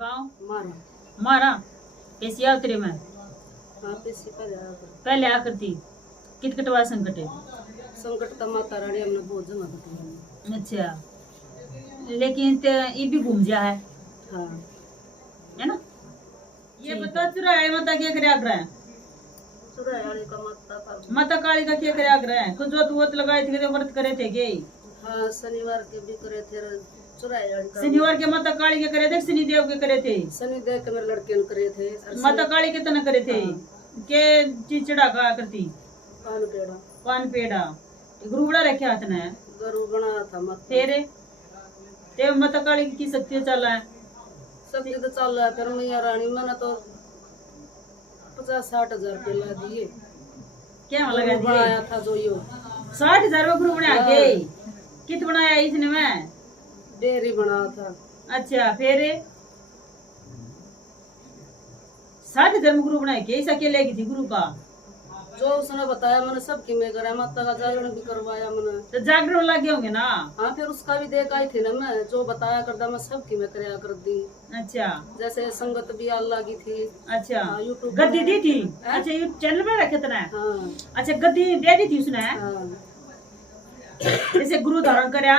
गांव मारा मारा कैसी यात्री में हाँ पैसे पहले आकर थी कित कटवा संकट है। संकट तो माता रानी हमने बहुत जमा बताया। अच्छा लेकिन ये भी घूम जा हाँ है ना। ये बता चुराए माता क्या करे आग्रह है चुरायाली का माता का माता काली का क्या करे आग्रह है कुछ जो वोत लगाए थे व्रत करे थे के। हाँ शनिवार के भी करे थे चुरायाली का। शनिवार के माता काली के करे थे शनिदेव के करे थे। शनिदेव के मेरे लड़के ने करे थे माता काली के तना करे थे के चीज चढ़ा का करती पान पेड़ा पान पेड़ा गुरु बड़ा रखे हाथ ने गरु बना था माता तेरे ते माता काली की शक्ति चला है सब तो चल रहा है। फिर मैया रानी मैंने तो 50-60 हजार रुपये ला दिए क्या लगा दिए बनाया था जो यो 60,000 में गुरु बना के कित बनाया इसने में डेयरी बना था। अच्छा फिर 60,000 में गुरु बनाया के ऐसा क्या लेगी थी गुरु का जो उसने बताया मैंने सबकी में कराया माता का जागरण भी करवाया मैंने। तो जागरण लगे होंगे ना। हाँ फिर उसका भी देख आई थी ना मैं जो बताया करता मैं सबकी में कराया कर दी। अच्छा जैसे संगत भी आल लगी थी। अच्छा यूट्यूब गद्दी दी थी। अच्छा ये चैनल पे रखे थे ना। हाँ अच्छा गद्दी दे दी थी उसने। हाँ जैसे गुरु धारण करया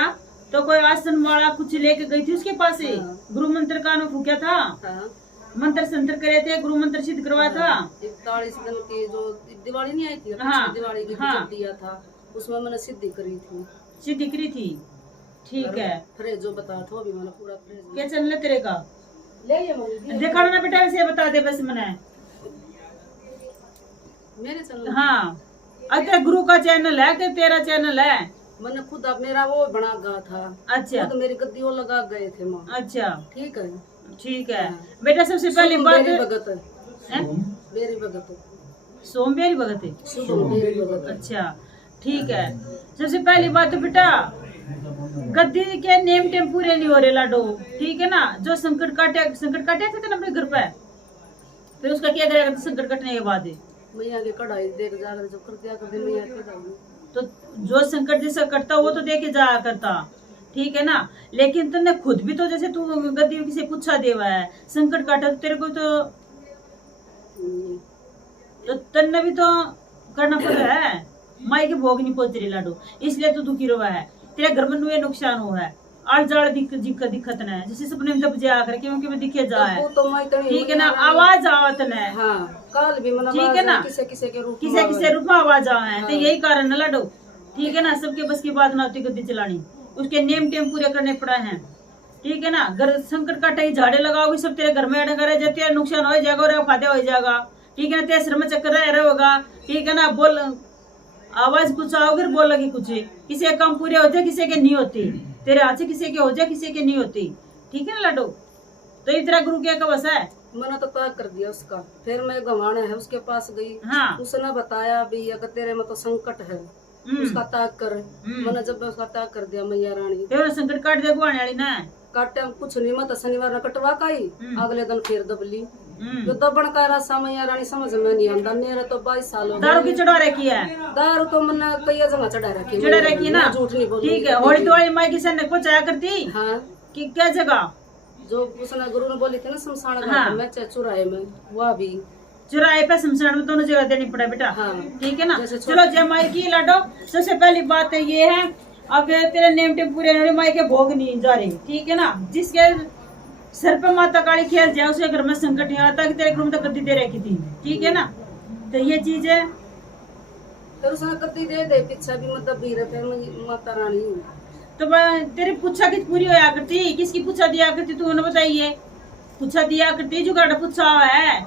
तो कोई आसन वाला कुछ लेके गई थी उसके पास से गुरु मंत्र का फूका था हाँ मंत्र संतर करे थे गुरु मंत्र सिद्ध करवाया था। 41 दिन की जो दिवाली नहीं आई थी हाँ, दिवाली की हाँ, जब दिया था उसमें मैंने सिद्धि करी थी। सिद्धि करी थी ठीक है। फ्रेज जो बताया था वो भी मैंने पूरा फ्रेज क्या चैनल है तेरे का ले ये मम्मी देखा ना बेटा वैसे बता दे बस मैंने मेरे चैनल। हाँ अगर गुरु का चैनल है कि तेरा चैनल है। मैंने खुद अब मेरा वो बना गा था। अच्छा खुद मेरी गद्दी वो लगा गए थे माँ। अच्छा ठीक है ठीक है बेटा सबसे पहली बात बेरी भगत है बेरी भगत सोमवारी भगत है। शुभम बेरी भगत। अच्छा ठीक है सबसे पहली बात तो बेटा गद्दी के नेम टेम पूरे नहीं हो रहे लाडो ठीक है ना। जो संकट काटे थे ना अपने घर पे फिर उसका क्या करेगा संकट कटने के बाद मैया के कढ़ाई देख जाकर जो कर दिया कर दे मैया के कढ़ाई। तो जो संकट जैसा कटता वो तो देके जाया करता ठीक है ना। लेकिन तुमने खुद भी तो जैसे तू गद्दी किसी पूछा देवा है संकट काटा तो तेरे को तो तन्ने भी तो करना पड़ रहा है। माई के भोग नहीं पहुंच रही लाडो इसलिए तो दुखी रहा है तेरे घर में नुए नुकसान हुआ है आड़ जाड़ दिक्कत न है जैसे सपने में दब जा कर क्योंकि मैं दिखे जा है ठीक है ना। आवाज आवत न है हाँ कल भी मतलब ठीक है ना किसे के रूप में आवाज आवा है तो यही कारण है लाडो ठीक है ना। सबके बस की बात ना होती गद्दी चलानी उसके नेम टेम पूरे करने पड़ा है ठीक है ना। घर संकट काटे झाड़े लगाओगे सब तेरे घर में अड़े जाते नुकसान हो जाएगा और फायदा हो जाएगा ठीक है ना। तेरे श्रम चक्कर रह होगा ठीक है ना। बोल आवाज कुछ आओगे बोल लगी कुछ किसी के काम पूरे होते किसी के नहीं होती तेरे हाथ से किसी के हो जाए किसी के नहीं होती ठीक है ना लाडो। तो इतना गुरु क्या का है मैंने तो तय कर दिया उसका। फिर मैं गंवाना है उसके पास गई। हाँ उसने बताया भी अगर तेरे में तो संकट है उसका त्याग कर। मैंने जब उसका त्याग कर दिया मैया रानी तेरा संकट काट दे गुआने वाली ना काटे कुछ नहीं मत शनिवार ने कटवा का ही अगले दिन फिर दबली जो दबन का रास्ता मैया रानी समझ में नहीं आता। मेरा तो 22 साल हो दारू की चढ़ा रखी है दारू तो मैंने कई जगह चढ़ा रखी ना झूठ नहीं बोल ठीक है। होली दिवाली माई की सन्ने को चाया करती हाँ कि क्या जगह जो उसने गुरु ने बोली थी ना शमशान घाट में चुराए में वह भी चुराए पे शमशान में दोनों जगह देनी पड़ा बेटा हाँ ठीक है ना। चलो जय माई की लाडो सबसे पहली बात ये है अब तेरे नेम टेम पूरे माई के भोग नहीं जा रही ठीक है ना। जिसके सर पे माता काली खेल जाए उसके घर में संकट नहीं आता कि तेरे घर में तो गद्दी दे रखी थी ठीक है ना। तो ये चीज है फिर उसने गद्दी दे पीछा भी मतलब भी फिर माता रानी तो तेरी पूछा किस पूरी होया करती किसकी पूछा दिया करती तू उन्हें बताइए। पूछा दिया करती जुगाड़ पूछा है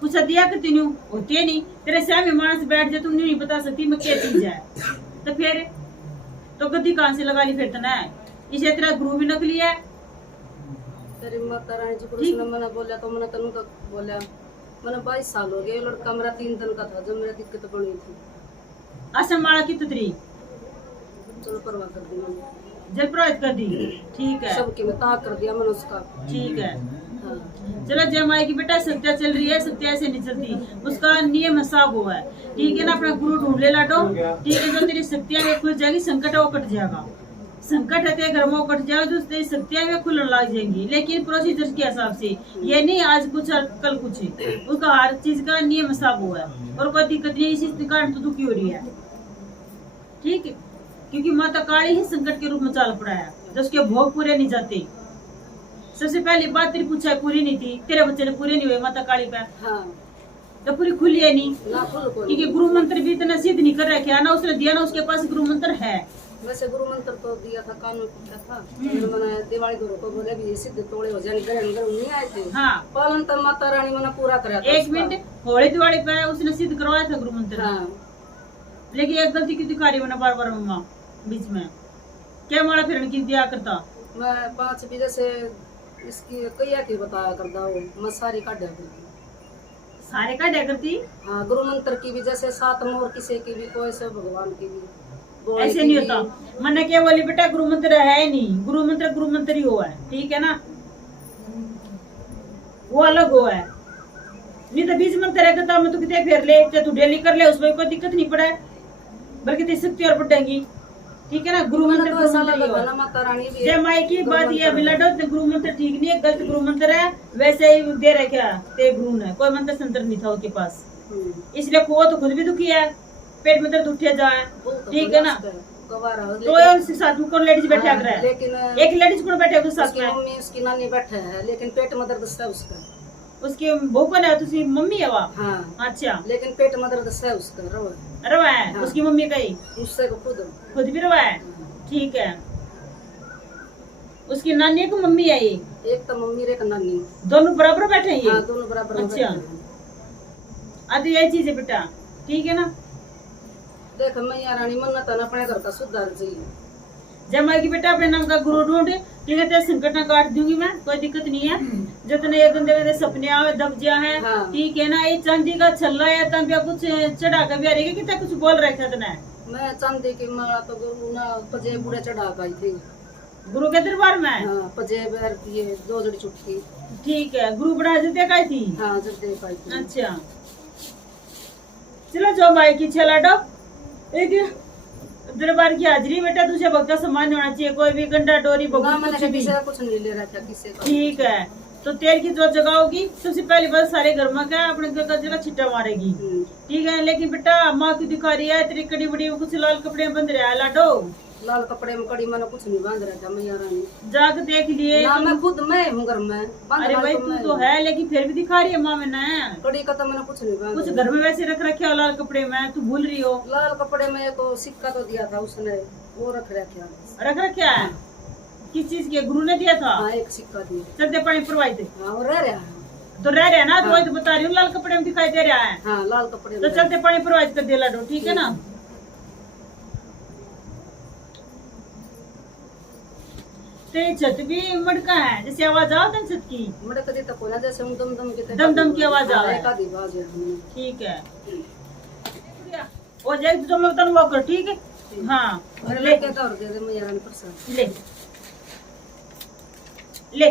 पूछा दिया करती नहीं होती है नहीं तेरे सामने मानस बैठ जाए तुम नहीं बता सकती मैं क्या चीज है तो फिर तो गद्दी कहाँ से लगा ली फिर तो ना इसे तेरा गुरु भी नकली है। तेरी माता रानी जी कृष्ण मैंने बोला तो मैंने तनु का बोला मैंने 22 साल हो गए लड़का मेरा 3 दिन का था जब मेरा दिक्कत बनी थी। असम माला की तुतरी चलो परवाह कर दी मैंने जल प्रवाहित कर दी ठीक है सबके में ताक कर दिया मैंने उसका ठीक है। हाँ। चलो जय माई की बेटा सत्या चल रही है सत्या ऐसे नहीं चलती उसका नियम हिसाब हुआ है ठीक है ना। अपना गुरु ढूंढ ले लाडो ठीक है। जो तेरी शक्तियां खुल जाएगी संकट वो कट जाएगा संकट है घर में कट जाओ जो शक्तियां वे खुलने लग जाएंगी, लेकिन प्रोसीजर के हिसाब से ये नहीं आज कुछ और कल कुछ है। उसका हर चीज का नियम हिसाब हुआ है और कोई दिक्कत नहीं, इसी कारण तो दुखी हो रही है। ठीक है, क्योंकि माता काली ही संकट के रूप में चाल पड़ा है, जो उसके भोग पूरे नहीं जाते। सबसे पहली बात तेरी पूछा पूरी नहीं थी, तेरे बच्चे ने पूरे नहीं हुए माता काली पे, हाँ तो पूरी खुली है नहीं, ना खुल को क्योंकि गुरु मंत्र भी इतना सिद्ध नहीं कर रखे ना उसने दिया ना, उसके पास गुरु मंत्र है। वैसे गुरु मंत्र तो दिया था, कान में पूछा था, फिर मैंने दिवाली गुरु को बोले भी सिद्ध तोड़े हो जाए, ग्रहण ग्रहण नहीं आए थे। हाँ, पालन तो माता रानी मैंने पूरा कराया था। एक मिनट, होली दिवाली पे उसने सिद्ध करवाया था गुरु मंत्र, हाँ लेकिन एक गलती क्यों दिखा रही है बार बार मम्मा बीच में, क्या माला फिर की दिया करता। मैं 5 बजे से इसकी कैया की बताया करता हूँ, मैं सारी काटा करती। सारे का करती। हाँ गुरु मंत्र की भी, जैसे 7 मोर किसी की भी, कोई से भगवान की भी, गोले ऐसे की नहीं भी। होता, मैंने क्या बोली बेटा गुरु मंत्र है नहीं, गुरु मंत्र ही हुआ है, ठीक है ना, वो अलग हुआ है। नहीं तो बीज मंत्र है तो मैं तो कितने फेर ले, चाहे तू डेली कर ले, उसमें कोई दिक्कत नहीं पड़ा है, बल्कि तेरी शक्ति और बढ़ेगी, ठीक है ना। गुरु मंत्र तो ऐसा लगा था ना माता रानी भी जय माई की बात ये बिलाडो गुरु मंत्र ठीक नहीं है, गलत गुरु मंत्र है, वैसे ही दे रखा ते गुरु ने, कोई मंत्र संतर नहीं था उसके पास, इसलिए वो तो खुद भी दुखी है, पेट में दर्द उठे जाए, ठीक है ना। तो उसके साथ में कौन लेडीज बैठा कर रहा है, लेकिन एक लेडीज कौन बैठे उसके साथ उसकी में, मम्मी उसकी नानी बैठा है, लेकिन पेट में दर्द है उसका। उसकी बहू कौन है, उसकी मम्मी है वहाँ। हाँ अच्छा, लेकिन पेट में दर्द है उसका, रवा रवा है हाँ। उसकी मम्मी का ही, उससे को खुद खुद भी रवा है, ठीक है। उसकी नानी को मम्मी है ये, एक तो मम्मी एक नानी, दोनों बराबर बैठे हैं ये। हाँ दोनों बराबर में अच्छा। बैठे हैं। आती यही चीज है बेटा, ठीक है ना। देख मैया रानी मन्नत है ना, अपने घर का सुधार चाहिए। जय माई की बेटा अपने नाम का गुरु ढूंढ, ठीक है, तेरे संकट ना काट दूंगी मैं, कोई दिक्कत नहीं है। जितने ये गंदे गंदे सपने आवे दबजिया है, हाँ। ठीक है ना। ये चांदी का छल्ला है, तब या कुछ चढ़ा कर भी आ रही है, कितना कुछ बोल रखे थे ना। मैं चांदी की माला तो गुरु ना पजे बूढ़े चढ़ा गई थी। गुरु के दरबार में, हाँ पजे बैर ये 2 जड़ी चुटकी, ठीक है, गुरु बड़ा जते का थी। हाँ जब दे पाई थी। अच्छा, चलो जो माई की छला डो, एक दरबार की हाजिरी बेटा, तुझे भक्ता सम्मान होना चाहिए, कोई भी गंडा डोरी ना भगवान मैंने कुछ भी, किसी का कुछ नहीं ले रखा किसी का। ठीक है। तो तेल की जोत जगाओगी, सबसे पहली बात सारे घर में क्या अपने घर का जगह छिट्टा मारेगी, ठीक है। लेकिन बेटा माँ की दिखा रही है तेरी कड़ी बड़ी, कुछ लाल कपड़े में बंद रहा है लाडो, लाल कपड़े में कड़ी मैंने कुछ नहीं बांध रखा मैया रानी, जाके देख लिए। ना मैं खुद मैं हूँ घर में बांध अरे भाई तू तो है, लेकिन फिर भी दिखा रही है माँ में ना, कड़ी का तो मैंने कुछ नहीं बांध कुछ घर में वैसे रख रखे हो लाल कपड़े में, तू भूल रही हो। लाल कपड़े में एक सिक्का तो दिया था उसने, वो रख रखा। रख रखा है, किस चीज के, गुरु ने दिया था। हाँ एक सिक्का दिया, चलते पानी प्रवाहित, हाँ वो रह रहा है। तो रह रहा है ना, तो वही तो बता रही हूँ, लाल कपड़े में दिखाई दे रहा है, हाँ लाल कपड़े तो में। चलते पानी प्रवाहित कर दे लाडो, ठीक है ना। तेरी छत भी मटका है, जैसे आवाज आओ ना छत की, मड़े कदी तक होना जैसे हम दम दम की दम की आवाज आ रहा है। एक आधी आवाज है हमने। ठीक है, और जाए तो मैं बता वो कर, ठीक है। हाँ मेरे ले लड़के का और दे दे मैया रानी प्रसाद। ले ले